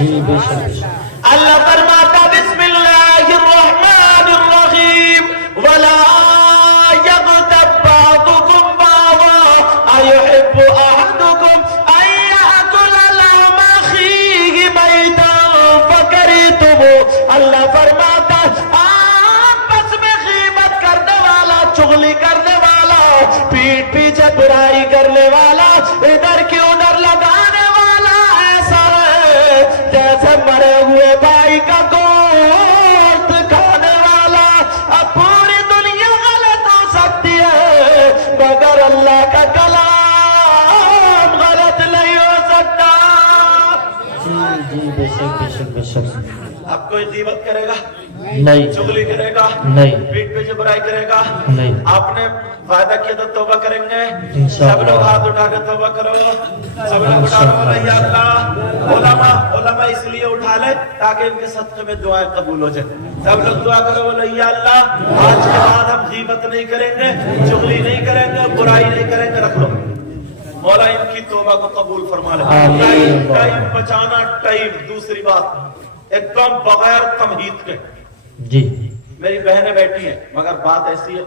جی بے شک اللہ فرماتا बिस्मिल्लाहिर्रहमानिर्रहीम वला यग़तब बादुकुम बादा अयुहिब्बु अहदुकुम अन याकुला लहमा अखीहि मैतन फकरिहतुमू। अल्लाह फरमाता आपस में गीबत करने वाला, चुगली करने वाला, पीठ पीछे बुराई करने वाला, इधर की उधर लगाने वाला ऐसा है जैसे मरे हुए भाई का गोश्त खाने वाला। अब पूरी दुनिया गलत हो सकती है मगर अल्लाह का कलाम गलत नहीं हो सकता। جی بے شک بے شک بے شک अब कोई गीबत करेगा نہیں चुगली करेगा نہیں पीठ पीछे बुराई करेगा نہیں आपने वादा किया तो तौबा करेंगे। इंशाअल्लाह। सब लोग हाथ उठा के तौबा करो, सब लोग उठा लो या अल्लाह। उलमा इसलिए उठा ले ताकि इनके सदक़े में दुआएं कबूल हो जाए। सब लोग दुआ करो बोलो या अल्लाह आज के बाद हम गीबत नहीं करेंगे, चुगली नहीं करेंगे, बुराई नहीं करेंगे। रख लो मौला इनकी तौबा को कबूल फरमा ले। टाइम बचाना, टाइम। दूसरी बात एकदम बगैर तमहीद के, جی मेरी बहनें बैठी हैं मगर बात ऐसी है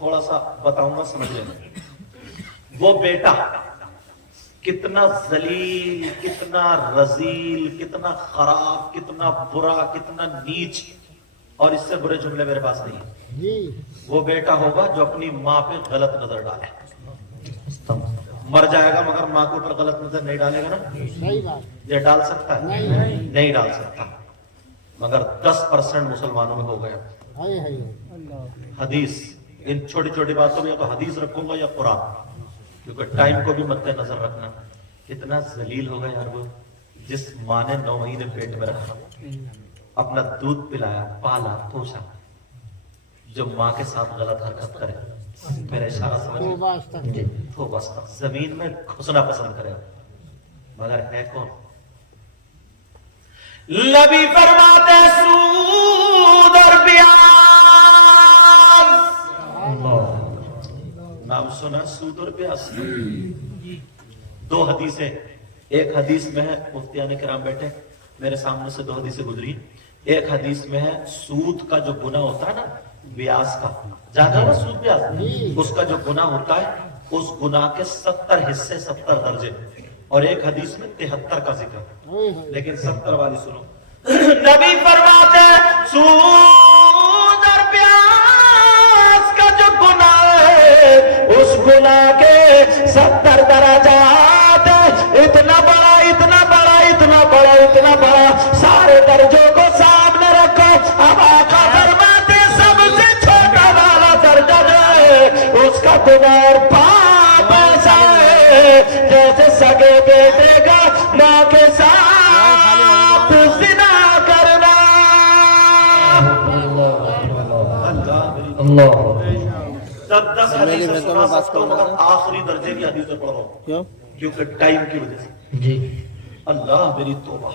थोड़ा सा बताऊंगा समझ लेना। वो बेटा कितना जलील, कितना रजील, कितना खराब, कितना बुरा, कितना नीच, और इससे बुरे जुमले मेरे पास नहीं है। वो बेटा होगा जो अपनी माँ पे गलत नजर डाले। मर जाएगा मगर माँ के ऊपर गलत नजर नहीं डालेगा ना। ये डाल सकता है? नहीं डाल सकता। मगर 10% मुसलमानों में हो गया। हदीस, इन छोटी छोटी बातों में या तो हदीस रखूंगा या कुरान, क्योंकि टाइम को भी मद्देनजर रखना। कितना जलील होगा यार वो, जिस माँ ने 9 महीने पेट में रखा, अपना दूध पिलाया, पाला, पोसा, जो माँ के साथ गलत हरकत करे, मेरा इशारा समझ वो बस जमीन में घुसना पसंद करे, मगर है कौन? नबी फरमाते सूद और ब्याज। नाम सुना सूद और ब्याज? 2 हदीसें, एक हदीस में है, मुफ्तियान किराम बैठे मेरे सामने से 2 हदीसें गुजरी। एक हदीस में है सूद का जो गुनाह होता है ना, ब्याज का, ज्यादा ना सूद ब्याज, उसका जो गुनाह होता है उस गुनाह के 70 हिस्से, 70 दर्जे। और एक हदीस में 73 का जिक्र, लेकिन 70 वाली सुनो। नबी फरमाते सूद और ब्याज का जो गुनाह है, उस गुनाह के 70 दराजात, इतना बड़ा, इतना बड़ा, इतना बड़ा, इतना बड़ा, सारे दर्जों को सामने रखो। अब आका फरमाते सबसे छोटा वाला दर्जा जो है उसका गुनाह और पाप ऐसा है जैसे सगे बेटे का माँ के साथ जिना करना। اللہ 10 हदीसें सुना सकता हूँ मगर आखिरी दर्जे की हदीसें पढ़ रहा हूँ क्योंकि टाइम की वजह से। جی अल्लाह मेरी तौबा,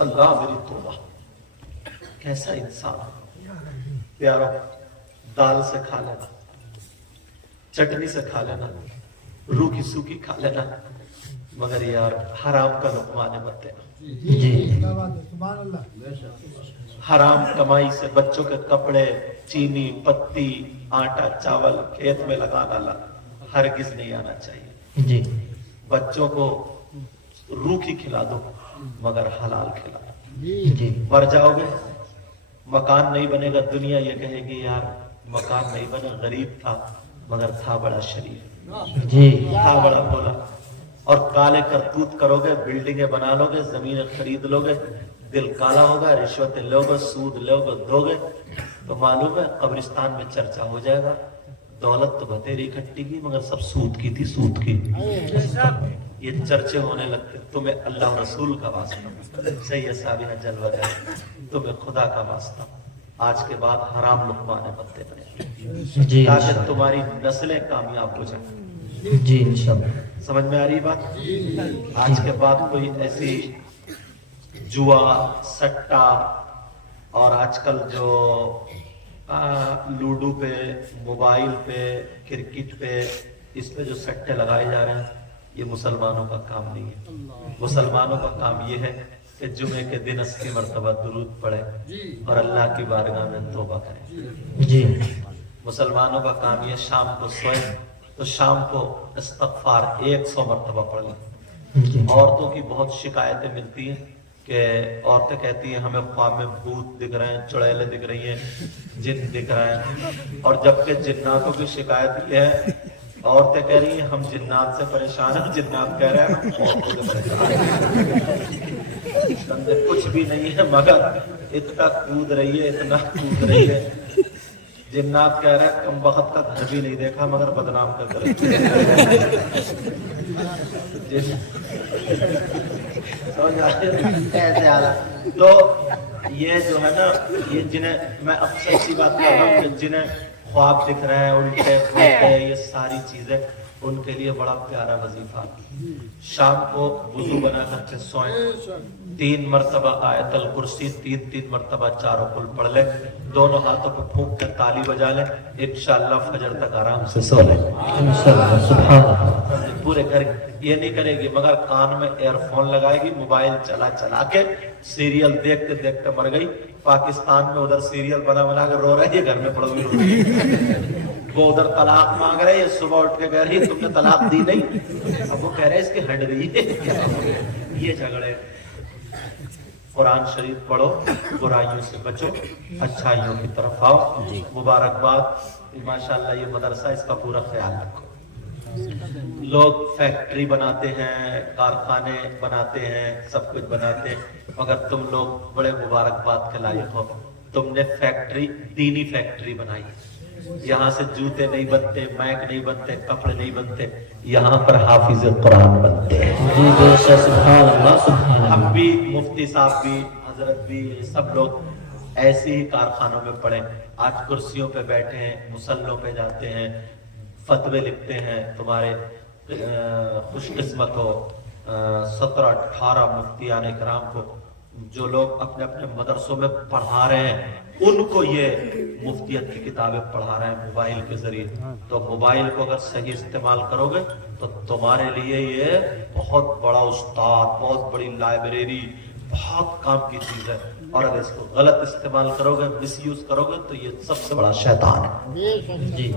अल्लाह मेरी तौबा। कैसा इंसान प्यारा, दाल से खा लेना, चटनी से खा लेना, रूखी सूखी खा लेना, मगर यार हराम का लुक़मा मत देना। جی हराम कमाई से बच्चों के कपड़े, चीनी, पत्ती, आटा, चावल खेत में लगाना हरगिज नहीं आना चाहिए। جی बच्चों को रूखी खिला दो मगर हलाल खिला दो। جی मर जाओगे, मकान नहीं बनेगा, दुनिया ये कहेगी यार मकान नहीं बना, गरीब था मगर था बड़ा शरीफ, جی था बड़ा बोला। और काले करतूत करोगे, बिल्डिंगें बना लोगे, जमीनें खरीद लोगे, दिल काला होगा, रिश्वतें लोगे, सूद लोगे, दोगे, तो मालूम है कब्रिस्तान में चर्चा हो जाएगा, दौलत तो बतेरी इकट्ठी की मगर सब सूद की थी, सूद की। ये चर्चे होने लगते, तुम्हें अल्लाह रसूल का वास्ता, सैयद साबिह जलवा है, तुम्हें खुदा का वास्ता, आज के बाद हराम लुक़मा मत देना, جی ताकि तुम्हारी नस्लें कामयाब हो जाए। جی انشاءاللہ समझ में आ रही बात? आज के बाद कोई ऐसी जुआ, सट्टा और आजकल जो लूडो पे, मोबाइल पे, क्रिकेट पे, इस पे जो सट्टे लगाए जा रहे हैं, ये मुसलमानों का काम नहीं है। मुसलमानों का काम ये है کہ जुमे के दिन 80 मरतबा दुरूद पढ़े और अल्लाह की बारगाह में तौबा करें। जी मुसलमानों का काम ये शाम को सोए तो शाम को इस्तगफार 100 मरतबा पढ़ लें। जी औरतों की बहुत शिकायतें मिलती हैं कि औरतें कहती हैं हमें ख्वाब में भूत दिख रहे हैं, चुड़ैलें दिख रही हैं, जिन दिख रहे हैं, और जबकि जिन्नातों की शिकायत ये है, औरतें कह रही हैं हम जिन्नात से परेशान हैं, जिन्नात कह रहे हैं हम औरतों से परेशान हैं। समझे? कुछ भी नहीं है मगर इतना कूद रही है, इतना कूद रही है। जिन्नात कह रहे हैं कम वक्त का घर भी नहीं देखा मगर बदनाम कर रहे ऐसे हालत। तो ये जो है ना, ये जिन्हें मैं अक्सर सी बात कर रहा हूँ कि जिन्हें ख्वाब दिख रहे हैं, उनके ये सारी चीजें उनके लिए बड़ा प्यारा वजीफा। शाम को वुजू बना करके सोएं, 3 मरतबा आयतल कुर्सी, 3 मरतबा चारों कुल पढ़ ले, दोनों हाथों पे फूंक कर ताली बजा ले, इंशाअल्लाह फजर तक आराम से सो ले। इंशाअल्लाह सुभान अल्लाह। पूरे घर ये नहीं करेगी मगर कान में एयरफोन लगाएगी, मोबाइल चला चला के सीरियल देखते देखते मर गई। पाकिस्तान में उधर सीरियल बना बना कर रो रही है, घर में पड़ोगी रो रही है। वो उधर तलाक मांग रहे हैं, सुबह उठ के कह रही है तुमने तलाक दी नहीं, अब वो कह रहे हैं इसकी हट रही है। ये झगड़े। कुरान शरीफ पढ़ो, बुराइयों से बचो, अच्छाइयों की तरफ आओ। मुबारकबाद माशाल्लाह, ये मदरसा, इसका पूरा ख्याल रखो। लोग फैक्ट्री बनाते हैं, कारखाने बनाते हैं, सब कुछ बनाते हैं, मगर तुम लोग बड़े मुबारकबाद के लायक हो। तुमने फैक्ट्री, दीनी फैक्ट्री बनाई। यहाँ से जूते नहीं बनते, मैक नहीं बनते, कपड़े नहीं बनते, यहाँ पर हाफिज कुरान बनते हैं। जी बेशक सुभान अल्लाह सुभान हम अल्लाह। भी, मुफ्ती साहब भी, हजरत भी, सब लोग ऐसे ही कारखानों में पड़े, आज कुर्सियों पे बैठे हैं, मुसल्लों पे जाते हैं, फतवे लिखते हैं। तुम्हारे खुशकिस्मत हो 17-18 मुफ्तियान इकराम को, जो लोग अपने अपने मदरसों में पढ़ा रहे हैं, उनको ये मुफ्तियत की किताबें पढ़ा रहे हैं मोबाइल के जरिए। तो मोबाइल को अगर सही इस्तेमाल करोगे तो तुम्हारे लिए ये बहुत बड़ा उस्ताद, बहुत बड़ी लाइब्रेरी, बहुत काम की चीज है। और अगर इसको गलत इस्तेमाल करोगे, मिसयूज करोगे, तो ये सबसे बड़ा शैतान है। जी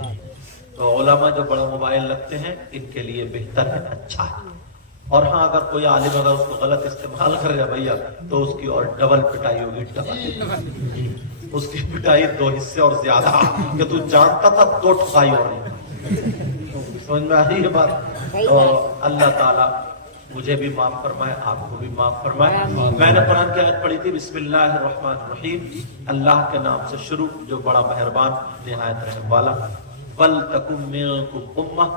तो उलमा जो बड़ा मोबाइल रखते हैं, इनके लिए बेहतर है, अच्छा है। और हाँ, अगर कोई आलिम अगर उसको गलत इस्तेमाल कर रहा भैया, तो उसकी और डबल पिटाई होगी, डबल। उसकी पिटाई 2 हिस्से और ज्यादा, कि तू जानता था 2 ठुकाई और समझ में आ रही है बात। तो अल्लाह ताला मुझे भी माफ फरमाए, आपको भी माफ फरमाए। मैंने कुरान की आयत पढ़ी थी, बिस्मिल्लाहिर्रहमानिर्रहीम, अल्लाह के नाम से शुरू, जो बड़ा मेहरबान निहायत रहम वाला। वल तकुम मिनकुम उम्मह,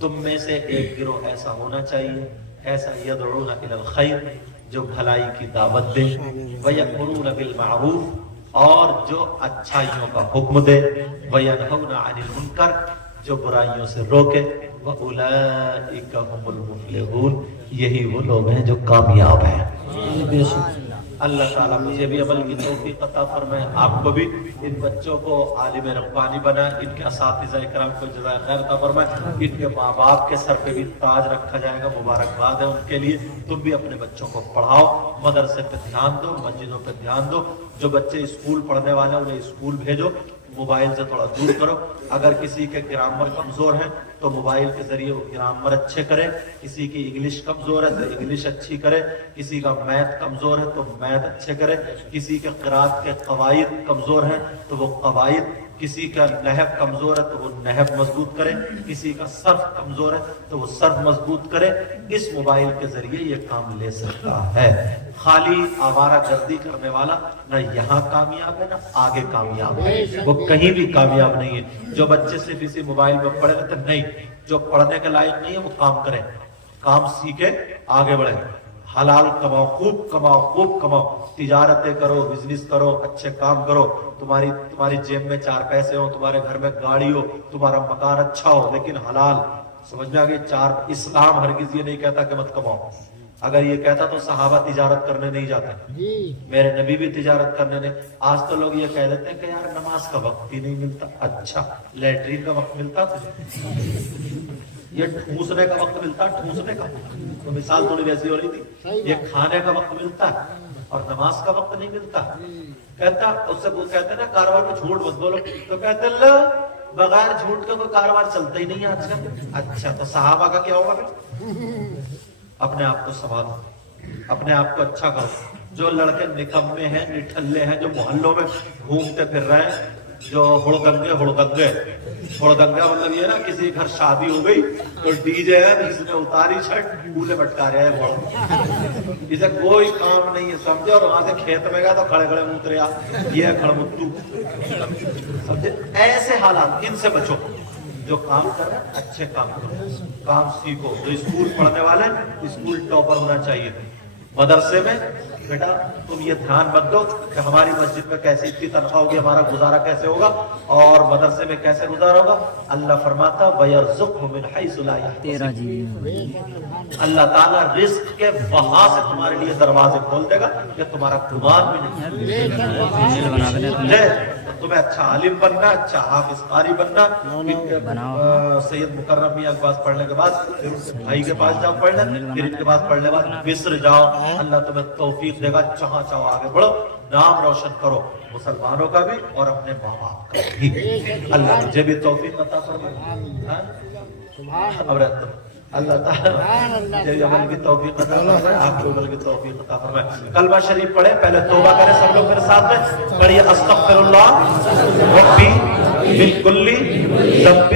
तुम में से एक गिरोह ऐसा होना चाहिए, ऐसा यदऊना इलल खैर, जो भलाई की दावत दे, वयअमुरूना बिल मारूफ, और जो अच्छाइयों का हुक्म दे, वयनहौना अनिल मुनकर, जो बुराइयों से रोके, वउलाइका हुमुल मुफ्लिहून, यही वो लोग हैं जो कामयाब हैं। बेशक अल्लाह ताला मुझे भी अमल की तौफीक अता फरमाए, आपको भी, इन बच्चों को आलिम रब्बानी बना, इनके असातिज़ा इकराम को जज़ाए खैर अता फरमाए, इनके माँ बाप के सर पे भी ताज रखा जाएगा, मुबारकबाद है उनके लिए। तुम भी अपने बच्चों को पढ़ाओ, मदरसे पे ध्यान दो, मस्जिदों पे ध्यान दो। जो बच्चे स्कूल पढ़ने वाले हैं उन्हें स्कूल भेजो, मोबाइल से थोड़ा दूर करो। अगर किसी के ग्रामर कमजोर है तो मोबाइल के जरिए वो ग्रामर अच्छे करे, किसी की इंग्लिश कमजोर है तो इंग्लिश अच्छी करे, किसी का मैथ कमजोर है तो मैथ अच्छे करे, किसी के क़िराअत के कवायद कमजोर है तो वो कवायद, किसी का नहव कमजोर है तो वो नहव मजबूत करे, किसी का सर्फ कमजोर है तो वो सर्फ मजबूत करे। इस मोबाइल के जरिए ये काम ले सकता है। खाली आवारा गर्दी करने वाला ना यहाँ कामयाब है ना आगे कामयाब है, वो कहीं भी कामयाब नहीं है। जो बच्चे सिर्फ इसी मोबाइल में पढ़े रहते नहीं, जो पढ़ने के लायक नहीं है वो काम करे, काम सीखे, आगे बढ़े, हलाल कमाओ, खूब कमाओ, खूब कमाओ, तिजारतें करो, बिजनेस करो, अच्छे काम करो। तुम्हारी जेब में 4 पैसे हो, तुम्हारे घर में गाड़ी हो, तुम्हारा मकान अच्छा हो, लेकिन हलाल। समझ में आ गई? 4 इस्लाम हरगिज ये नहीं कहता कि मत कमाओ। अगर ये कहता तो सहाबा तिजारत करने नहीं जाते, मेरे नबी भी तिजारत करने नहीं। आज तो लोग ये कह देते हैं कि यार नमाज का वक्त ही नहीं मिलता। अच्छा, लैट्रीन का वक्त मिलता तुझे? یہ ٹھوسنے کا وقت ملتا ہے، ٹھوسنے کا، تو مثال تھوڑی ویسی ہو رہی تھی، یہ کھانے کا وقت ملتا ہے اور نماز کا وقت نہیں ملتا. کہتا اس سے وہ کہتے ہیں نا کاروبار میں جھوٹ مت بولو، تو کہتے اللہ بغیر جھوٹ کا کوئی کاروبار چلتا ہی نہیں ہے آج کل. اچھا تو صحابہ کا کیا ہوگا پھر؟ اپنے آپ کو سنبھالو، اپنے آپ کو اچھا کرو. جو لڑکے نکمے ہیں، نٹھلے ہیں، جو محلوں میں گھومتے پھر رہے ہیں، جو ہڑگنگے مطلب یہ نا کسی گھر شادی ہو گئی تو ڈی جے ہے جس نے اتاری چھٹ پھولے بٹکا رہے ہیں، اسے کوئی کام نہیں ہے سمجھے، اور وہاں سے کھیت میں گیا تو کھڑے کھڑے اترے یہ کھڑمتو سمجھے. ایسے حالات ان سے بچو. جو کام کر رہے ہیں اچھے کام کرو، کام سیکھو. جو اسکول پڑھنے والے ہیں اسکول ٹاپر ہونا چاہیے. مدرسے میں بیٹا تم یہ دھیان مت دو کہ ہماری مسجد میں کیسے اتنی تنخواہ ہوگی، ہمارا گزارا کیسے ہوگا اور مدرسے میں کیسے گزارا ہوگا. اللہ فرماتا وَيَرْزُقْهُ مِنْ حَيْثُ لَا يَحْتَسِبُ. اللہ تعالیٰ رزق کے وہاں سے تمہارے لیے دروازے کھول دے گا کہ تمہارا گمان بھی نہیں. تمہیں اچھا عالم بننا، اچھا حافظ قاری بننا. سید مکرم میاں کے پاس پڑھنے کے بعد پھر بھائی کے پاس جاؤ پڑھنا، پھر ان کے پاس پڑھنے کے بعد مصر جاؤ. اللہ تمہیں توفیق دے گا، جہاں چاہو آگے بڑھو، نام روشن کرو مسلمانوں کا بھی اور اپنے ماں باپ کا بھی. اللہ مجھے بھی توفیق عطا فرمائے. اب رہتا اللہ تعالیٰ مجھے عمل کی توفیق عطا فرمائے، آپ کو عمل کی توفیق عطا فرمائے. کلمہ شریف پڑھے، پہلے توبہ کرے سب لوگ میرے ساتھ میں پڑھیے. استغفر اللہ ربی من کل ذنب